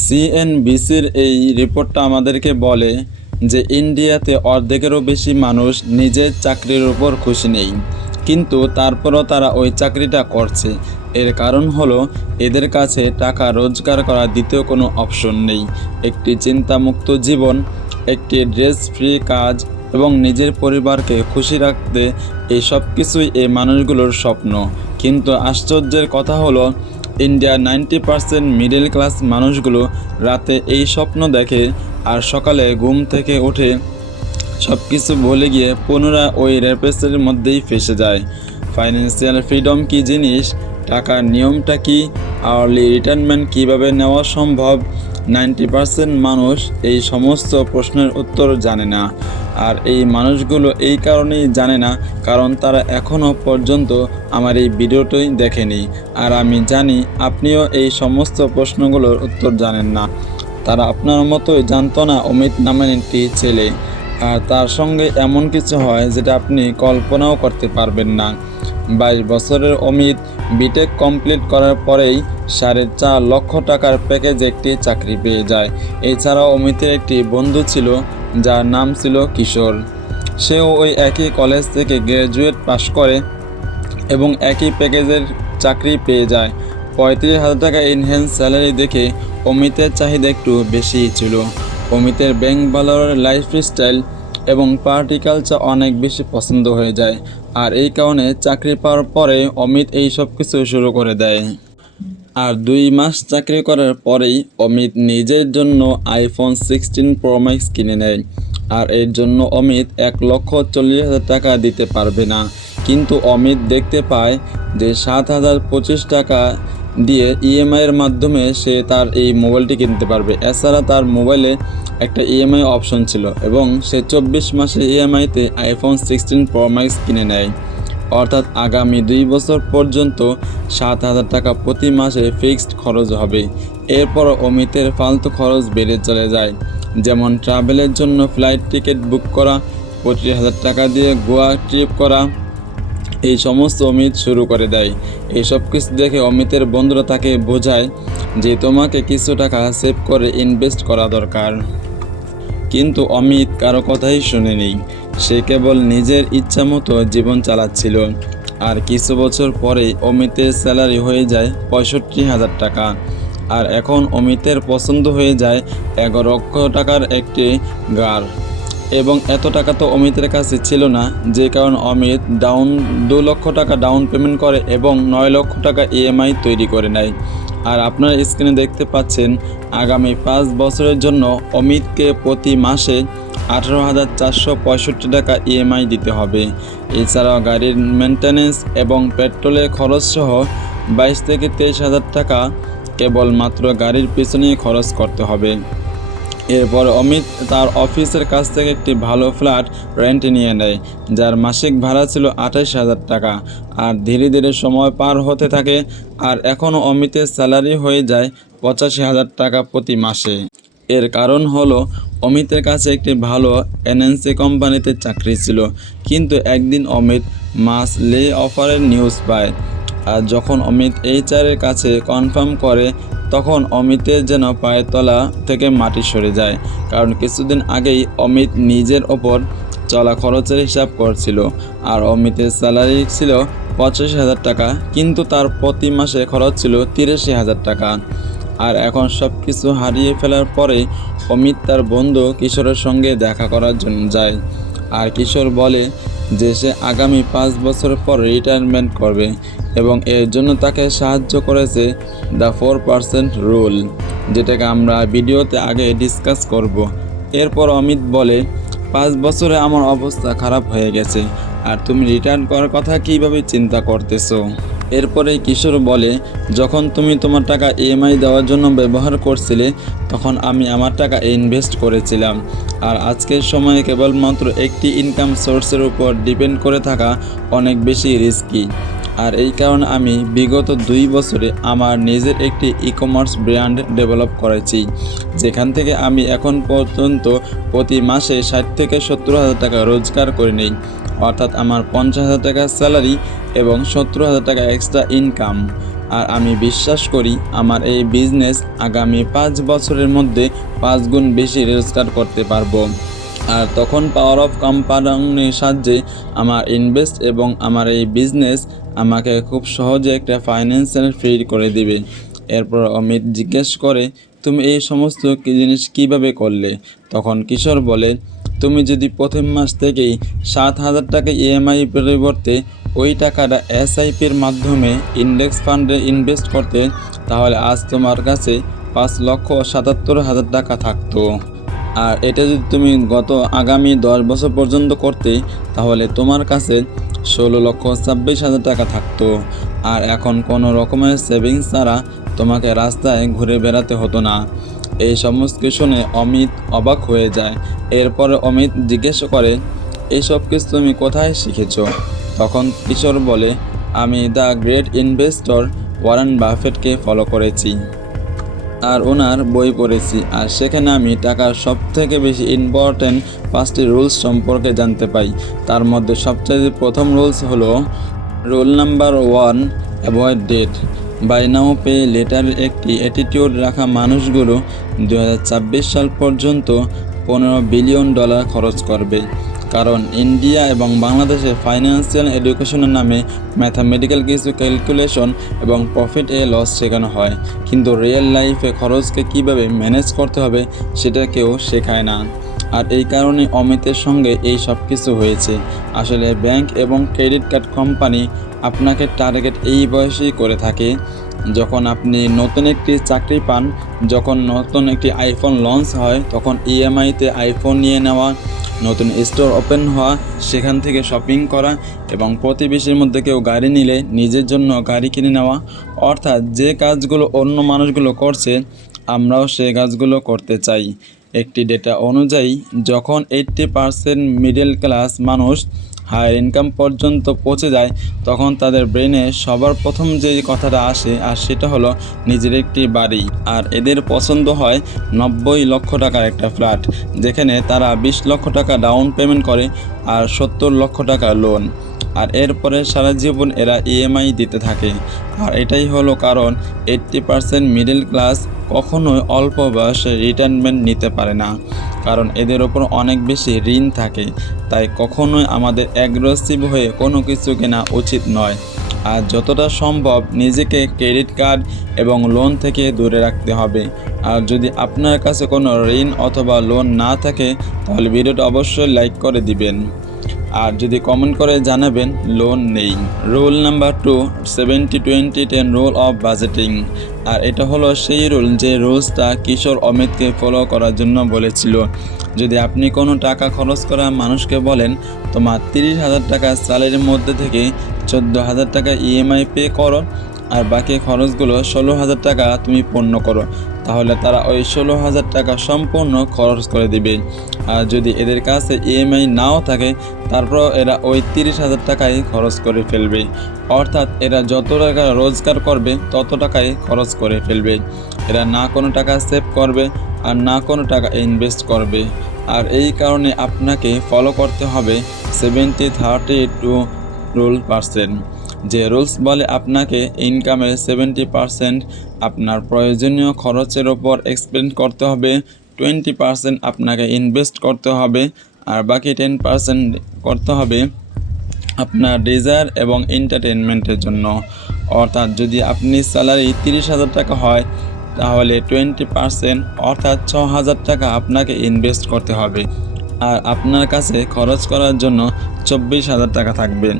সিএনবিসির এই রিপোর্টটা আমাদেরকে বলে যে ইন্ডিয়াতে অর্ধেকেরও বেশি মানুষ নিজের চাকরির উপর খুশি নেই। কিন্তু তারপরও তারা ওই চাকরিটা করছে। এর কারণ হলো, এদের কাছে টাকা রোজগার করার দ্বিতীয় কোনো অপশন নেই। একটি চিন্তামুক্ত জীবন, একটি ড্রেস ফ্রি কাজ এবং নিজের পরিবারকে খুশি রাখতে এই সব কিছুই এই মানুষগুলোর স্বপ্ন। কিন্তু আশ্চর্যের কথা হলো ইন্ডিয়ার নাইনটি পার্সেন্ট মিডল ক্লাস মানুষগুলো রাতে এই স্বপ্ন দেখে আর সকালে ঘুম থেকে উঠে সব কিছু ভুলে গিয়ে পুনরায় ওই রেপেসের মধ্যেই ফেসে যায়। ফাইন্যান্সিয়াল ফ্রিডম কি জিনিস? টাকার নিয়মটা কি? আওয়ারলি রিটায়ারমেন্ট কীভাবে নেওয়া সম্ভব? নাইনটি পার্সেন্ট মানুষ এই সমস্ত প্রশ্নের উত্তর জানে না। আর এই মানুষগুলো এই কারণেই জানে না, কারণ তারা এখনও পর্যন্ত আমার এই ভিডিওটাই দেখেনি। আর আমি জানি আপনিও এই সমস্ত প্রশ্নগুলোর উত্তর জানেন না। তারা আপনার মতোই জানতো না অমিত নামের একটি ছেলে। আর তার সঙ্গে এমন কিছু হয় যেটা আপনি কল্পনাও করতে পারবেন না। বাইশ বছরের অমিত বিটেক কমপ্লিট করার পরেই সাড়ে চার লক্ষ টাকার প্যাকেজ একটি চাকরি পেয়ে যায়। এছাড়াও অমিতের একটি বন্ধু ছিল, যার নাম ছিল কিশোর। সেও ওই একই কলেজ থেকে গ্র্যাজুয়েট পাশ করে এবং একই প্যাকেজের চাকরি পেয়ে যায়। পঁয়ত্রিশ হাজার টাকা ইনহ্যান্স স্যালারি দেখে অমিতের চাহিদা একটু বেশিই ছিল। অমিতের ব্যাংক ভালোর লাইফস্টাইল এবং পার্টি কালচার অনেক বেশি পছন্দ হয়ে যায়। আর এই কারণে চাকরি পাওয়ার পরে অমিত এই সব কিছু শুরু করে দেয়। আর দুই মাস চাকরি করার পরেই অমিত নিজের জন্য আইফোন সিক্সটিন প্রো ম্যাক্স কিনে নেয়। আর এর জন্য অমিত এক লক্ষ চল্লিশ হাজার টাকা দিতে পারবে না। কিন্তু অমিত দেখতে পায় যে সাত হাজার পঁচিশ টাকা দিয়ে ইএমআইয়ের মাধ্যমে সে তার এই মোবাইলটি কিনতে পারবে। এছাড়া তার মোবাইলে একটা ইএমআই অপশন ছিল এবং সে চব্বিশ মাসের ইএমআইতে আইফোন সিক্সটিন প্রো ম্যাক্স কিনে নেয়। অর্থাৎ আগামী দুই বছর পর্যন্ত সাত হাজার টাকা প্রতি মাসে ফিক্সড খরচ হবে। এরপর অমিতের ফালতু খরচ বেড়ে চলে যায়। যেমন ট্রাভেলের জন্য ফ্লাইট টিকিট বুক করা, পঁচিশ হাজার টাকা দিয়ে গোয়া ট্রিপ করা এই সমস্ত অমিত শুরু করে দেয়। এই সব কিছু দেখে অমিতের বন্ধুরা তাকে বোঝায় যে তোমাকে কিছু টাকা সেভ করে ইনভেস্ট করা দরকার। কিন্তু অমিত কারও কথাই শুনেনি সে কেবল নিজের ইচ্ছা মতো জীবন চালাচ্ছিল। আর কিছু বছর পরেই অমিতের স্যালারি হয়ে যায় পঁয়ষট্টি হাজার টাকা। আর এখন অমিতের পছন্দ হয়ে যায় এগারো লক্ষ টাকার একটি গার এবং এত টাকা তো অমিতের কাছে ছিল না, যে কারণে অমিত ডাউন দু লক্ষ টাকা ডাউন পেমেন্ট করে এবং নয় লক্ষ টাকা ইএমআই তৈরি করে নেয়। আর আপনারা স্ক্রিনে দেখতে পাচ্ছেন, আগামী পাঁচ বছরের জন্য অমিতকে প্রতি মাসে আঠারো হাজার চারশো পঁয়ষট্টি টাকা ইএমআই দিতে হবে। এছাড়াও গাড়ির মেনটেন্যান্স এবং পেট্রোলের খরচ সহ বাইশ থেকে তেইশ হাজার টাকা কেবলমাত্র গাড়ির পিছনেই খরচ করতে হবে। এরপর অমিত তার অফিসের কাছ থেকে একটি ভালো ফ্ল্যাট রেন্টে নিয়ে নেয়, যার মাসিক ভাড়া ছিল আঠাশ হাজার টাকা। আর ধীরে ধীরে সময় পার হতে থাকে, আর এখনও অমিতের স্যালারি হয়ে যায় পঁচাশি হাজার টাকা প্রতি মাসে। এর কারণ হলো, অমিতের কাছে একটি ভালো এনএনসি কোম্পানিতে চাকরি ছিল, কিন্তু একদিন অমিত মাস লে অফারের নিউজ পায়। আর যখন অমিত এইচআরের কাছে কনফার্ম করে তখন অমিতের যেন পায়ের তলা থেকে মাটি সরে যায়, কারণ কিছুদিন আগেই অমিত নিজের ওপর চলা খরচের হিসাব করছিল। আর অমিতের স্যালারি ছিল পঁচাশি হাজার টাকা, কিন্তু তার প্রতি মাসে খরচ ছিল তিরাশি হাজার টাকা। আর এখন সব কিছু হারিয়ে ফেলার পরে অমিত তার বন্ধু কিশোরের সঙ্গে দেখা করার জন্য যায়। আর কিশোর বলে যে সে আগামী পাঁচ বছর পর রিটায়ারমেন্ট করবে এবং এর জন্য তাকে সাহায্য করেছে দ্য ফোর পার্সেন্ট রুল যেটাকে আমরা ভিডিওতে আগে ডিসকাস করব। এরপর অমিত বলে, পাঁচ বছরে আমার অবস্থা খারাপ হয়ে গেছে, আর তুমি রিটার্ন করার কথা কীভাবে চিন্তা করতেছো? এরপরে কিশোর বলে, যখন তুমি তোমার টাকা ইএমআই দেওয়ার জন্য ব্যবহার করছিলে, তখন আমি আমার টাকা ইনভেস্ট করেছিলাম। আর আজকের সময়ে কেবলমাত্র একটি ইনকাম সোর্সের উপর ডিপেন্ড করে থাকা অনেক বেশি রিস্কি আর এই কারণে আমি বিগত দুই বছরে আমার নিজের একটি ই কমার্স ব্র্যান্ড ডেভেলপ করেছি, যেখান থেকে আমি এখন পর্যন্ত প্রতি মাসে ষাট থেকে সত্তর হাজার টাকা রোজগার করে নিই অর্থাৎ আমার পঞ্চাশ হাজার টাকা স্যালারি এবং সত্তর হাজার টাকা এক্সট্রা ইনকাম আর আমি বিশ্বাস করি আমার এই বিজনেস আগামী পাঁচ বছরের মধ্যে পাঁচ গুণ বেশি রোজগার করতে পারব। আর তখন পাওয়ার অফ কম্পাউন্ডের সাহায্যে আমার ইনভেস্ট এবং আমার এই বিজনেস আমাকে খুব সহজে একটা ফাইন্যান্সিয়াল ফ্রি করে দিবে। এরপর অমিত জিজ্ঞেস করে, তুমি এই সমস্ত জিনিস কীভাবে করলে? তখন কিশোর বলে তুমি যদি প্রথম মাস থেকেই সাত হাজার টাকা ইএমআই পরিবর্তে ওই টাকাটা এসআইপির মাধ্যমে ইন্ডেক্স ফান্ডে ইনভেস্ট করতে, তাহলে আজ তোমার কাছে পাঁচ লক্ষ সাতাত্তর হাজার টাকা থাকতো। আর এটা যদি তুমি গত আগামী দশ বছর পর্যন্ত করতে, তাহলে তোমার কাছে ষোলো লক্ষ ছাব্বিশ হাজার টাকা থাকতো। আর এখন কোনো রকমের সেভিংস ছাড়া তোমাকে রাস্তায় ঘুরে বেড়াতে হতো না। এই সমস্ত শুনে অমিত অবাক হয়ে যায়। এরপরে অমিত জিজ্ঞেস করে এইসব কিছু তুমি কোথায় শিখেছ? তখন কিশোর বলে, আমি দ্য গ্রেট ইনভেস্টর ওয়ারেন বাফেটকে ফলো করেছি আর ওনার বই পড়েছি। আর সেখানে আমি টাকার সব থেকে বেশি ইম্পর্ট্যান্ট পাঁচটি রুলস সম্পর্কে জানতে পাই। তার মধ্যে সবচেয়ে প্রথম রুলস হলো, rule number one, avoid debt. Buy pay লেটারের একটি অ্যাটিটিউড রাখা মানুষগুলো দু হাজার ছাব্বিশ সাল পর্যন্ত পনেরো বিলিয়ন ডলার খরচ করবে। কারণ ইন্ডিয়া এবং বাংলাদেশে ফাইন্যান্সিয়াল এডুকেশনের নামে ম্যাথামেটিক্যাল কিছু ক্যালকুলেশন এবং প্রফিট এ লস শেখানো হয়। কিন্তু রিয়েল লাইফে খরচকে কীভাবে ম্যানেজ করতে হবে সেটা কেউ শেখায় না। আর এই কারণে অমিতের সঙ্গে এই সব কিছু হয়েছে। আসলে ব্যাংক এবং ক্রেডিট কার্ড কোম্পানি আপনাকে টার্গেট এই বয়সেই করে থাকে। যখন আপনি নতুন একটি চাকরি পান, যখন নতুন একটি আইফোন লঞ্চ হয়, তখন ইএমআইতে আইফোন নিয়ে নেওয়া, নতুন স্টোর ওপেন হওয়া, সেখান থেকে শপিং করা এবং প্রতিবেশীর মধ্যে কেউ গাড়ি নিলে নিজের জন্য গাড়ি কিনে নেওয়া। অর্থাৎ যে কাজগুলো অন্য মানুষগুলো করছে, আমরাও সে কাজগুলো করতে চাই। একটি ডেটা অনুযায়ী, যখন এইট্টি পারসেন্ট মিডল ক্লাস মানুষ হায়ার ইনকাম পর্যন্ত পৌঁছে যায়, তখন তাদের ব্রেনে সবার প্রথম যে কথাটা আসে, আর সেটা হলো নিজের একটি বাড়ি। আর এদের পছন্দ হয় নব্বই লক্ষ টাকার একটা ফ্ল্যাট যেখানে তারা বিশ লক্ষ টাকা ডাউন পেমেন্ট করে আর সত্তর লক্ষ টাকা লোন আর এরপরে সারা জীবন এরা ইএমআই দিতে থাকে। আর এটাই হলো কারণ এইট্টি পারসেন্ট মিডল ক্লাস কখনোই অল্প বয়সে রিটায়ারমেন্ট নিতে পারে না। কারণ এদের ওপর অনেক বেশি ঋণ থাকে। তাই কখনোই আমাদের অ্যাগ্রেসিভ হয়ে কোনো কিছু কেনা উচিত নয়। আর যতটা সম্ভব নিজেকে ক্রেডিট কার্ড এবং লোন থেকে দূরে রাখতে হবে। আর যদি আপনার কাছে কোনো ঋণ অথবা লোন না থাকে, তাহলে ভিডিওটা অবশ্যই লাইক করে দিবেন। আর যদি কমেন্ট করে জানাবেন লোন নেই। Rule number two seventy twenty ten rule of budgeting আর এটা হলো সেই রুল যে রুলসটা কিশোর অমিতকে ফলো করার জন্য বলেছিল। যদি আপনি কোনো টাকা খরচ করা মানুষকে বলেন তোমার তিরিশ হাজার টাকা স্যালারির মধ্যে থেকে চোদ্দ হাজার টাকা ইএমআই পে করো। আর বাকি খরচগুলো ষোলো হাজার টাকা তুমি পণ্য করো। তাহলে তারা ওই ষোলো হাজার টাকা সম্পূর্ণ খরচ করে দিবে। আর যদি এদের কাছে ইএমআই নাও থাকে তারপর এরা ওই তিরিশ হাজার টাকাই খরচ করে ফেলবে। অর্থাৎ এরা যত টাকা রোজগার করবে, তত টাকাই খরচ করে ফেলবে। এরা না কোনো টাকা সেভ করবে আর না কোনো টাকা ইনভেস্ট করবে। আর এই কারণে আপনাকে ফলো করতে হবে seventy thirty two rule percent যে রুলস বলে আপনাকে ইনকামের সেভেন্টি পার্সেন্ট আপনার প্রয়োজনীয় খরচের ওপর এক্সপেন্ড করতে হবে টোয়েন্টি পার্সেন্ট আপনাকে ইনভেস্ট করতে হবে, আর বাকি টেন পার্সেন্ট করতে হবে আপনার ডিজায়ার এবং এন্টারটেনমেন্টের জন্য। অর্থাৎ যদি আপনি স্যালারি তিরিশ হাজার টাকা হয়, তাহলে টোয়েন্টি পার্সেন্ট অর্থাৎ ছ হাজার টাকা আপনাকে ইনভেস্ট করতে হবে। আর আপনার কাছে খরচ করার জন্য চব্বিশ হাজার টাকা থাকবে।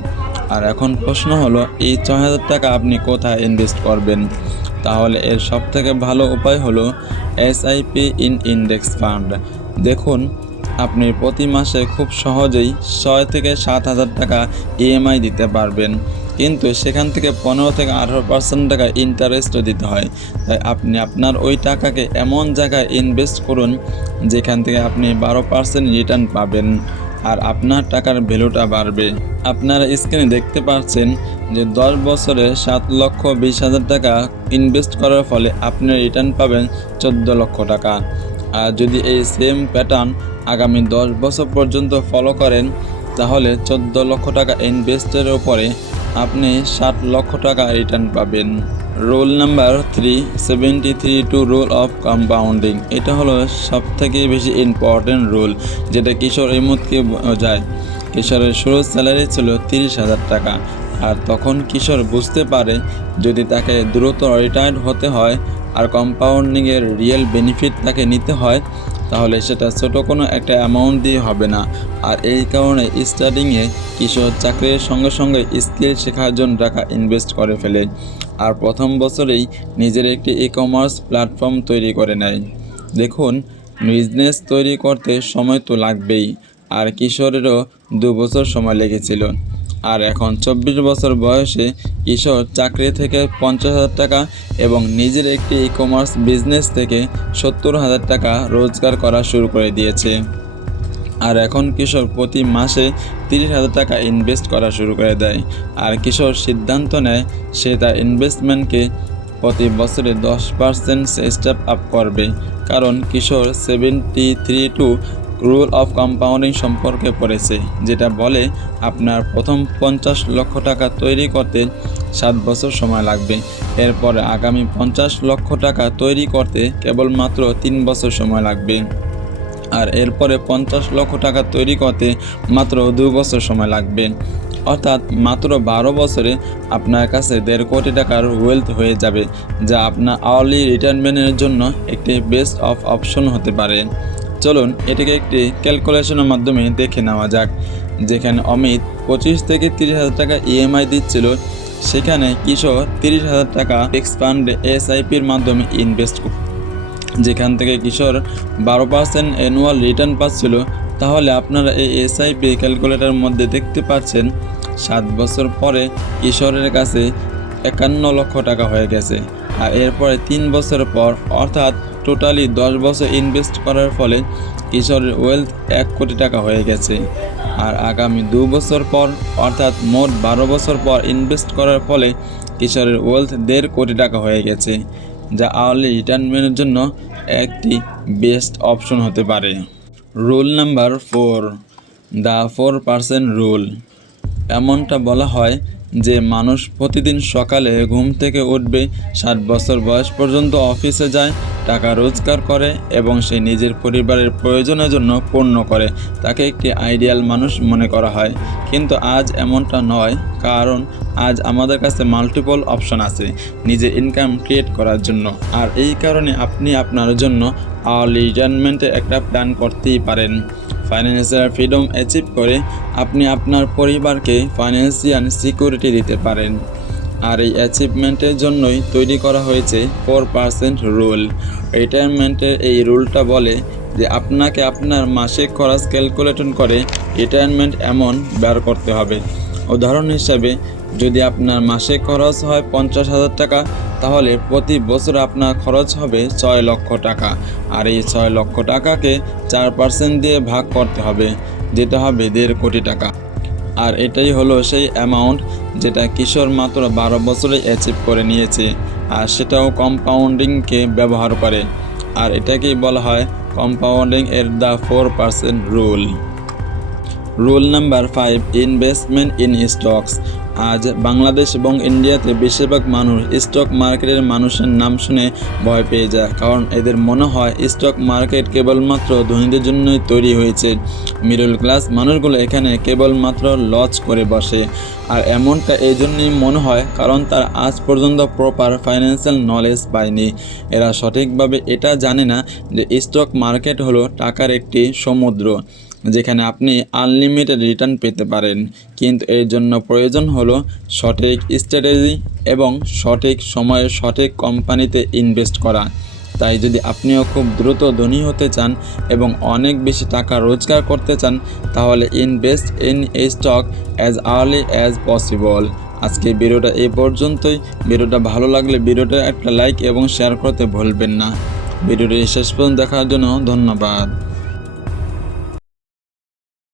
আর এখন প্রশ্ন হলো, এই ছ হাজার টাকা আপনি কোথায় ইনভেস্ট করবেন? তাহলে এর সব থেকে ভালো উপায় হলো এসআইপি ইন ইন্ডেক্স ফান্ড দেখুন, আপনি প্রতি মাসে খুব সহজেই ছয় থেকে সাত হাজার টাকা ইএমআই দিতে পারবেন। কিন্তু সেখান থেকে পনেরো থেকে আঠারো পার্সেন্ট টাকা ইন্টারেস্টও দিতে হয়। তাই আপনি আপনার ওই টাকাকে এমন জায়গায় ইনভেস্ট করুন, যেখান থেকে আপনি বারো পার্সেন্ট রিটার্ন পাবেন। আর আপনার টাকার ভ্যালুটা বাড়বে। আপনারা স্ক্রিনে দেখতে পাচ্ছেন যে দশ বছরে সাত লক্ষ বিশ হাজার টাকা ইনভেস্ট করার ফলে আপনি রিটার্ন পাবেন চোদ্দ লক্ষ টাকা। আর যদি এই সেম প্যাটার্ন আগামী দশ বছর পর্যন্ত ফলো করেন, তাহলে চোদ্দ লক্ষ টাকা ইনভেস্টের উপরে আপনি ষাট লক্ষ টাকা রিটার্ন পাবেন। Rule number three seventy three two rule of compounding এটা হলো সব থেকে বেশি ইম্পর্টেন্ট রোল যেটা কিশোর ইমুদকে বোঝায় কিশোরের শুরুর স্যালারি ছিল তিরিশ হাজার টাকা। আর তখন কিশোর বুঝতে পারে যদি তাকে দ্রুত রিটায়ার্ড হতে হয়, আর কম্পাউন্ডিংয়ের রিয়েল বেনিফিট তাকে নিতে হয় তাহলে সেটা ছোট কোনো একটা অ্যামাউন্ট দিয়ে হবে না। আর এই কারণে স্টার্টিংয়ে কিশোর চাকরির সঙ্গে সঙ্গে স্কিল শেখার জন্য টাকা ইনভেস্ট করে ফেলে। আর প্রথম বছরেই নিজের একটি ই কমার্স প্ল্যাটফর্ম তৈরি করে নেয়। দেখুন বিজনেস তৈরি করতে সময় তো লাগবেই। আর কিশোরেরও দু বছর সময় লেগেছিল। আর এখন চব্বিশ বছর বয়সে কিশোর চাকরি থেকে পঞ্চাশ হাজার টাকা এবং নিজের একটি ই কমার্স বিজনেস থেকে সত্তর হাজার টাকা রোজগার করা শুরু করে দিয়েছে। আর এখন কিশোর প্রতি মাসে তিরিশ হাজার টাকা ইনভেস্ট করা শুরু করে দেয়। আর কিশোর সিদ্ধান্ত নেয় সে তার ইনভেস্টমেন্টকে প্রতি বছরে দশ পার্সেন্ট স্টেপ আপ করবে। কারণ Kishore seventy three two rule of compounding সম্পর্কে পড়েছে, যেটা বলে আপনার প্রথম পঞ্চাশ লক্ষ টাকা তৈরি করতে সাত বছর সময় লাগবে। এরপরে আগামী পঞ্চাশ লক্ষ টাকা তৈরি করতে কেবলমাত্র তিন বছর সময় লাগবে। আর এরপরে পঞ্চাশ লক্ষ টাকা তৈরি করতে মাত্র দু বছর সময় লাগবে। অর্থাৎ মাত্র বারো বছরে আপনার কাছে দেড় কোটি টাকার ওয়েলথ হয়ে যাবে, যা আপনার আওয়ারলি রিটায়ারমেন্টের জন্য একটি বেস্ট অফ অপশন হতে পারে। চলুন এটিকে একটি ক্যালকুলেশনের মাধ্যমে দেখে নেওয়া যাক। যেখানে অমিত পঁচিশ থেকে তিরিশ হাজার টাকা ইএমআই দিচ্ছিল, সেখানে কিশোর তিরিশ হাজার টাকা এক্সপান্ড এসআইপির মাধ্যমে ইনভেস্ট যেখান থেকে কিশোর বারো পার্সেন্ট অ্যানুয়াল রিটার্ন পাচ্ছিল, তাহলে আপনারা এই এসআইপি ক্যালকুলেটারের মধ্যে দেখতে পাচ্ছেন, সাত বছর পরে কিশোরের কাছে একান্ন লক্ষ টাকা হয়ে গেছে। আর এরপরে তিন বছর পর, অর্থাৎ টোটালি দশ বছর ইনভেস্ট করার ফলে কিশোরের ওয়েলথ এক কোটি টাকা হয়ে গেছে। আর আগামী দু বছর পর, অর্থাৎ মোট বারো বছর পর ইনভেস্ট করার ফলে কিশোরের ওয়েলথ দেড় কোটি টাকা হয়ে গেছে, যা আওয়ারলি রিটায়ারমেন্টের জন্য একটি বেস্ট অপশন হতে পারে। Rule number four the four percent rule এমনটা বলা হয় যে মানুষ প্রতিদিন সকালে ঘুম থেকে উঠবে ষাট বছর বয়স পর্যন্ত অফিসে যায়, টাকা রোজগার করে এবং সে নিজের পরিবারের প্রয়োজনের জন্য পূর্ণ করে। তাকে একটি আইডিয়াল মানুষ মনে করা হয়। কিন্তু আজ এমনটা নয়, কারণ আজ আমাদের কাছে মাল্টিপল অপশন আছে নিজে ইনকাম ক্রিয়েট করার জন্য। আর এই কারণে আপনি আপনার জন্য আওয়ারলি রিটায়ারমেন্টে একটা প্ল্যান করতেই পারেন। ফাইন্যান্সিয়াল ফ্রিডম অ্যাচিভ করে আপনি আপনার পরিবারকে ফাইন্যান্সিয়াল সিকিউরিটি দিতে পারেন। আর এই অ্যাচিভমেন্টের জন্যই তৈরি করা হয়েছে ফোর পার্সেন্ট রুল রিটায়ারমেন্টের এই রুলটা বলে যে আপনাকে আপনার মাসিক খরচ ক্যালকুলেটন করে রিটায়ারমেন্ট এমন ব্যয় করতে হবে। উদাহরণ হিসাবে যদি আপনার মাসে খরচ হয় পঞ্চাশ হাজার টাকা, তাহলে প্রতি বছর আপনার খরচ হবে ছয় লক্ষ টাকা। আর এই ছয় লক্ষ টাকাকে চার পার্সেন্ট দিয়ে ভাগ করতে হবে, যেটা হবে দেড় কোটি টাকা। আর এটাই হলো সেই অ্যামাউন্ট যেটা কিশোর মাত্র বারো বছরে অ্যাচিভ করে নিয়েছে, আর সেটাও কম্পাউন্ডিংকে ব্যবহার করে। আর এটাকেই বলা হয় কম্পাউন্ডিং এর the four percent rule rule number five investment in stocks আজ বাংলাদেশ এবং ইন্ডিয়াতে বেশিরভাগ মানুষ স্টক মার্কেটের মানুষের নাম শুনে ভয় পেয়ে যায়, কারণ এদের মনে হয় স্টক মার্কেট কেবলমাত্র ধনীদের জন্যই তৈরি হয়েছে। মিডল ক্লাস মানুষগুলো এখানে কেবলমাত্র লজ করে বসে। আর এমনটা এই জন্যই মনে হয়, কারণ তার আজ পর্যন্ত প্রপার ফাইন্যান্সিয়াল নলেজ পায়নি। এরা সঠিকভাবে এটা জানে না যে স্টক মার্কেট হলো টাকার একটি সমুদ্র। যেখানে আপনি আনলিমিটেড রিটার্ন পেতে পারেন। কিন্তু এর জন্য প্রয়োজন হলো সঠিক স্ট্র্যাটেজি এবং সঠিক সময়ে সঠিক কোম্পানিতে ইনভেস্ট করা। তাই যদি আপনিও খুব দ্রুত ধনী হতে চান এবং অনেক বেশি টাকা রোজগার করতে চান, তাহলে invest in stock as early as possible আজকে ভিডিওটা এ পর্যন্তই। ভিডিওটা ভালো লাগলে ভিডিওটা একটা লাইক এবং শেয়ার করতে ভুলবেন না। ভিডিওটি শেষ পর্যন্ত দেখার জন্য ধন্যবাদ।